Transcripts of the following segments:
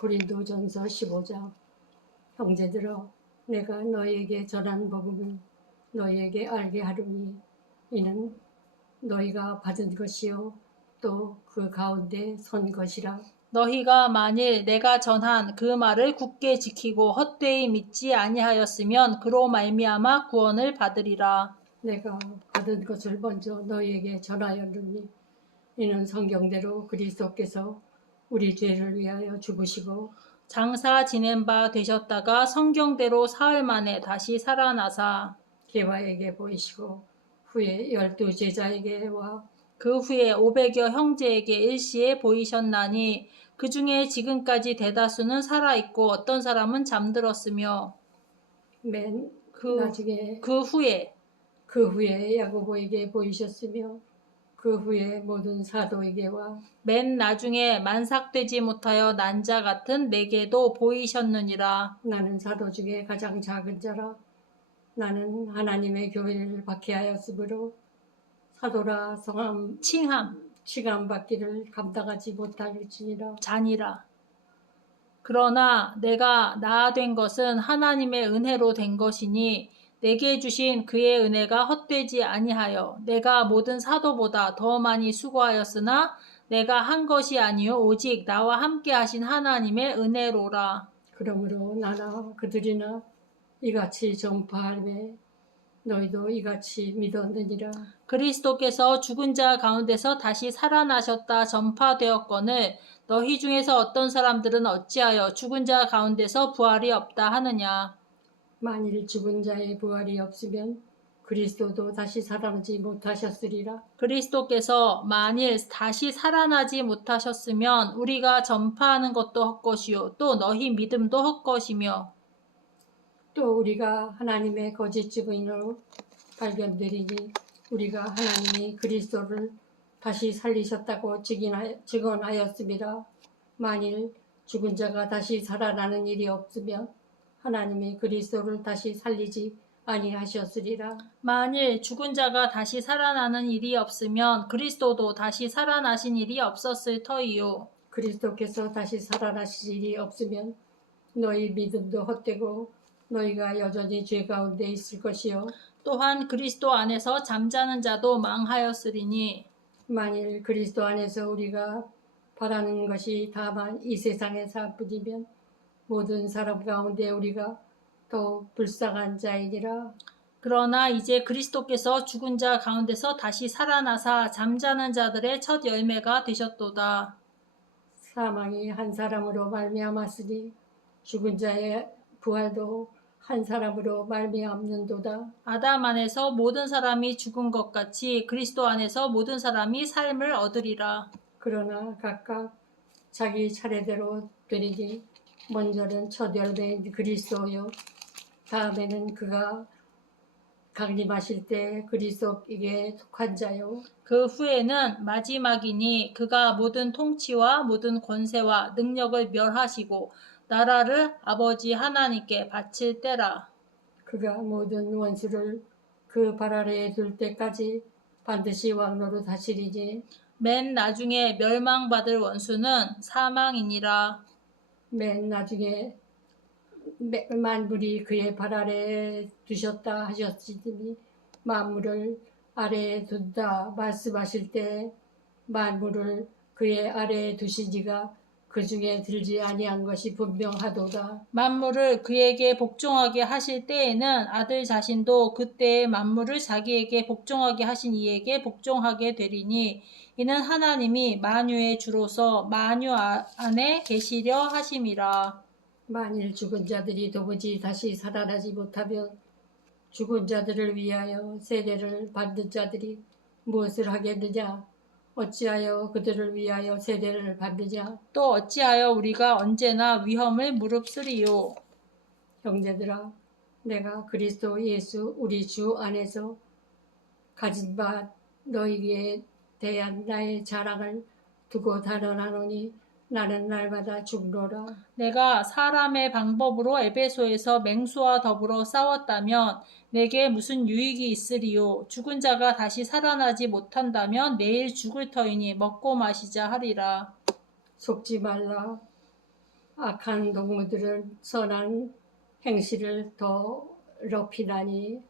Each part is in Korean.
고린도전서 15장. 형제들아, 내가 너희에게 전한 복음을 너희에게 알게 하려니 이는 너희가 받은 것이요 또 그 가운데 선 것이라. 너희가 만일 내가 전한 그 말을 굳게 지키고 헛되이 믿지 아니하였으면 그로 말미암아 구원을 받으리라. 내가 받은 것을 먼저 너희에게 전하였느니 이는 성경대로 그리스도께서 우리 죄를 위하여 죽으시고 장사 지낸 바 되셨다가 성경대로 사흘 만에 다시 살아나사 게바에게 보이시고 후에 12 제자에게와 그 후에 500여 형제에게 일시에 보이셨나니 그 중에 지금까지 대다수는 살아있고 어떤 사람은 잠들었으며 맨 나중에 그 후에 야고보에게 보이셨으며 그 후에 모든 사도에게와 맨 나중에 만삭되지 못하여 난 자 같은 내게도 보이셨느니라. 나는 사도 중에 가장 작은 자라. 나는 하나님의 교회를 박해하였으므로 사도라 성함 칭함 받기를 감당하지 못할지니라. 자니라. 그러나 내가 나아된 것은 하나님의 은혜로 된 것이니 내게 주신 그의 은혜가 헛되지 아니하여 내가 모든 사도보다 더 많이 수고하였으나 내가 한 것이 아니요 오직 나와 함께 하신 하나님의 은혜로라. 그러므로 나나 그들이나 이같이 전파하매 너희도 이같이 믿었느니라. 그리스도께서 죽은 자 가운데서 다시 살아나셨다 전파되었거늘 너희 중에서 어떤 사람들은 어찌하여 죽은 자 가운데서 부활이 없다 하느냐. 만일 죽은 자의 부활이 없으면 그리스도도 다시 살아나지 못하셨으리라. 그리스도께서 만일 다시 살아나지 못하셨으면 우리가 전파하는 것도 헛것이요 또 너희 믿음도 헛것이며 또 우리가 하나님의 거짓 증인으로 발견되리니 우리가 하나님이 그리스도를 다시 살리셨다고 증언하였습니다. 만일 죽은 자가 다시 살아나는 일이 없으면 하나님이 그리스도를 다시 살리지 아니하셨으리라. 만일 죽은 자가 다시 살아나는 일이 없으면 그리스도도 다시 살아나신 일이 없었을 터이요. 그리스도께서 다시 살아나실 일이 없으면 너희 믿음도 헛되고 너희가 여전히 죄 가운데 있을 것이요. 또한 그리스도 안에서 잠자는 자도 망하였으리니 만일 그리스도 안에서 우리가 바라는 것이 다만 이 세상의 사뿐이면 모든 사람 가운데 우리가 더 불쌍한 자이니라. 그러나 이제 그리스도께서 죽은 자 가운데서 다시 살아나사 잠자는 자들의 첫 열매가 되셨도다. 사망이 한 사람으로 말미암았으니 죽은 자의 부활도 한 사람으로 말미암는도다. 아담 안에서 모든 사람이 죽은 것 같이 그리스도 안에서 모든 사람이 삶을 얻으리라. 그러나 각각 자기 차례대로 되리니 먼저는 첫 열매인 그리스도요 다음에는 그가 강림하실 때 그리스도에게 속한 자요 그 후에는 마지막이니 그가 모든 통치와 모든 권세와 능력을 멸하시고 나라를 아버지 하나님께 바칠 때라. 그가 모든 원수를 그 발 아래에 둘 때까지 반드시 왕노로 다스리니 맨 나중에 멸망받을 원수는 사망이니라. 맨 나중에 만물이 그의 발 아래에 두셨다 하셨으니 만물을 아래에 둔다 말씀하실 때 만물을 그의 아래에 두시니가 그 중에 들지 아니한 것이 분명하도다. 만물을 그에게 복종하게 하실 때에는 아들 자신도 그때의 만물을 자기에게 복종하게 하신 이에게 복종하게 되리니 이는 하나님이 만유의 주로서 만유 안에 계시려 하심이라. 만일 죽은 자들이 도무지 다시 살아나지 못하면 죽은 자들을 위하여 세례를 받는 자들이 무엇을 하겠느냐? 어찌하여 그들을 위하여 세례를 받느냐? 또 어찌하여 우리가 언제나 위험을 무릅쓰리요. 형제들아, 내가 그리스도 예수 우리 주 안에서 가진 바 너희에 대한 나의 자랑을 두고 단언하노니 나는 날마다 죽노라. 내가 사람의 방법으로 에베소에서 맹수와 더불어 싸웠다면 내게 무슨 유익이 있으리요. 죽은 자가 다시 살아나지 못한다면 내일 죽을 터이니 먹고 마시자 하리라. 속지 말라. 악한 동무들은 선한 행실을 더 높이나니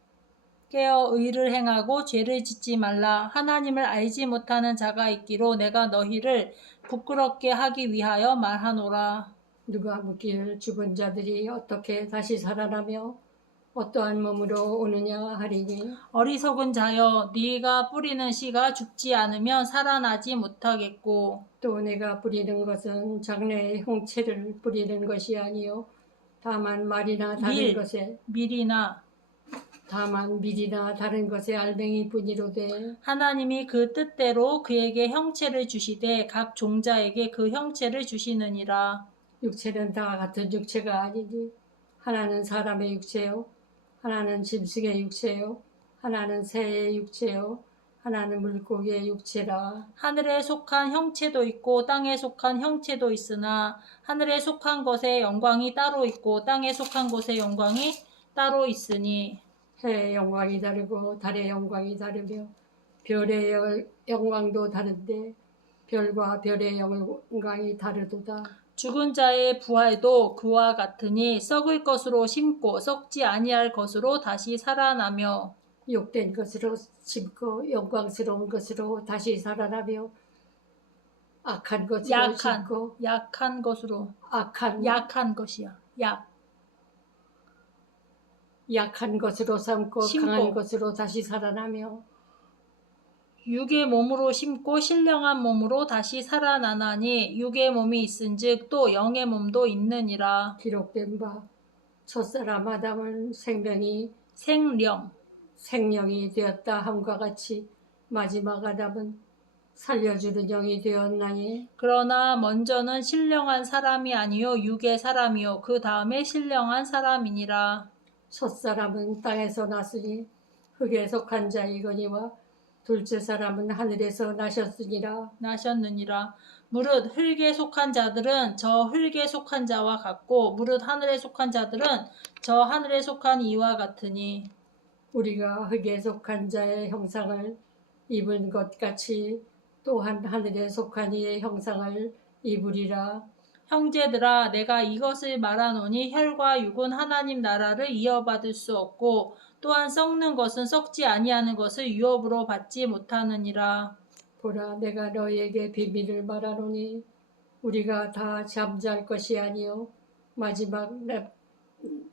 깨어 의를 행하고 죄를 짓지 말라. 하나님을 알지 못하는 자가 있기로 내가 너희를 부끄럽게 하기 위하여 말하노라. 누가 묻기를 죽은 자들이 어떻게 다시 살아나며 어떠한 몸으로 오느냐 하리니 어리석은 자여, 네가 뿌리는 씨가 죽지 않으면 살아나지 못하겠고, 또 내가 뿌리는 것은 장래의 형체를 뿌리는 것이 아니요 다만 말이나 다른 것에 밀이나 다만 밀이나 다른 것에 알맹이뿐이로되 하나님이 그 뜻대로 그에게 형체를 주시되 각 종자에게 그 형체를 주시느니라. 육체는 다 같은 육체가 아니니 하나는 사람의 육체요 하나는 짐승의 육체요 하나는 새의 육체요 하나는 물고기의 육체라. 하늘에 속한 형체도 있고 땅에 속한 형체도 있으나 하늘에 속한 것의 영광이 따로 있고 땅에 속한 것의 영광이 따로 있으니 해의 영광이 다르고 달의 영광이 다르며 별의 영광도 다른데 별과 별의 영광이 다르도다. 죽은 자의 부활도 그와 같으니 썩을 것으로 심고 썩지 아니할 것으로 다시 살아나며 욕된 것으로 심고 영광스러운 것으로 다시 살아나며 악한 것으로 심고 약한 것으로 약한 것이야. 약한 것으로 삼고 심고. 강한 것으로 다시 살아나며 육의 몸으로 심고 신령한 몸으로 다시 살아나나니 육의 몸이 있은즉 또 영의 몸도 있느니라. 기록된 바 첫사람 아담은 생령이 되었다 함과 같이 마지막 아담은 살려주는 영이 되었나니 그러나 먼저는 신령한 사람이 아니요 육의 사람이요 그 다음에 신령한 사람이니라. 첫사람은 땅에서 났으니 흙에 속한 자이거니와 둘째 사람은 하늘에서 나셨느니라. 무릇 흙에 속한 자들은 저 흙에 속한 자와 같고 무릇 하늘에 속한 자들은 저 하늘에 속한 이와 같으니 우리가 흙에 속한 자의 형상을 입은 것 같이 또한 하늘에 속한 이의 형상을 입으리라. 형제들아 내가 이것을 말하노니 혈과 육은 하나님 나라를 이어받을 수 없고 또한 썩는 것은 썩지 아니하는 것을 유업으로 받지 못하느니라. 보라 내가 너희에게 비밀을 말하노니 우리가 다 잠잘 것이 아니요 마지막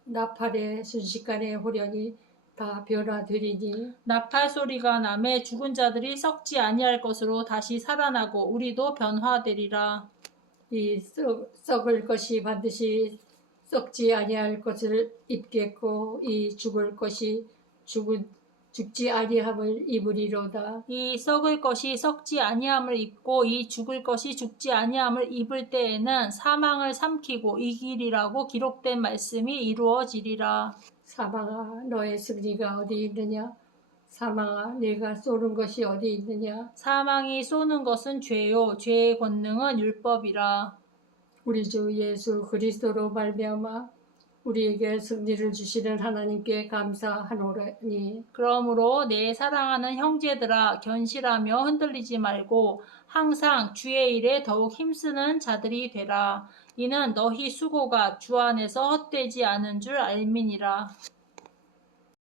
나팔의 순식간에 호련히 다 변화되리니 나팔 소리가 나매 죽은 자들이 썩지 아니할 것으로 다시 살아나고 우리도 변화되리라. 이 썩을 것이 반드시 썩지 아니할 것을 입겠고 이 죽을 것이 죽지 아니함을 입으리로다. 이 썩을 것이 썩지 아니함을 입고 이 죽을 것이 죽지 아니함을 입을 때에는 사망을 삼키고 이기리라고 기록된 말씀이 이루어지리라. 사망아 너의 승리가 어디 있느냐? 사망아 네가 쏘는 것이 어디 있느냐? 사망이 쏘는 것은 죄요 죄의 권능은 율법이라. 우리 주 예수 그리스도로 말미암아 우리에게 승리를 주시는 하나님께 감사하노니 그러므로 내 사랑하는 형제들아 견실하며 흔들리지 말고 항상 주의 일에 더욱 힘쓰는 자들이 되라. 이는 너희 수고가 주 안에서 헛되지 않은 줄 알미니라.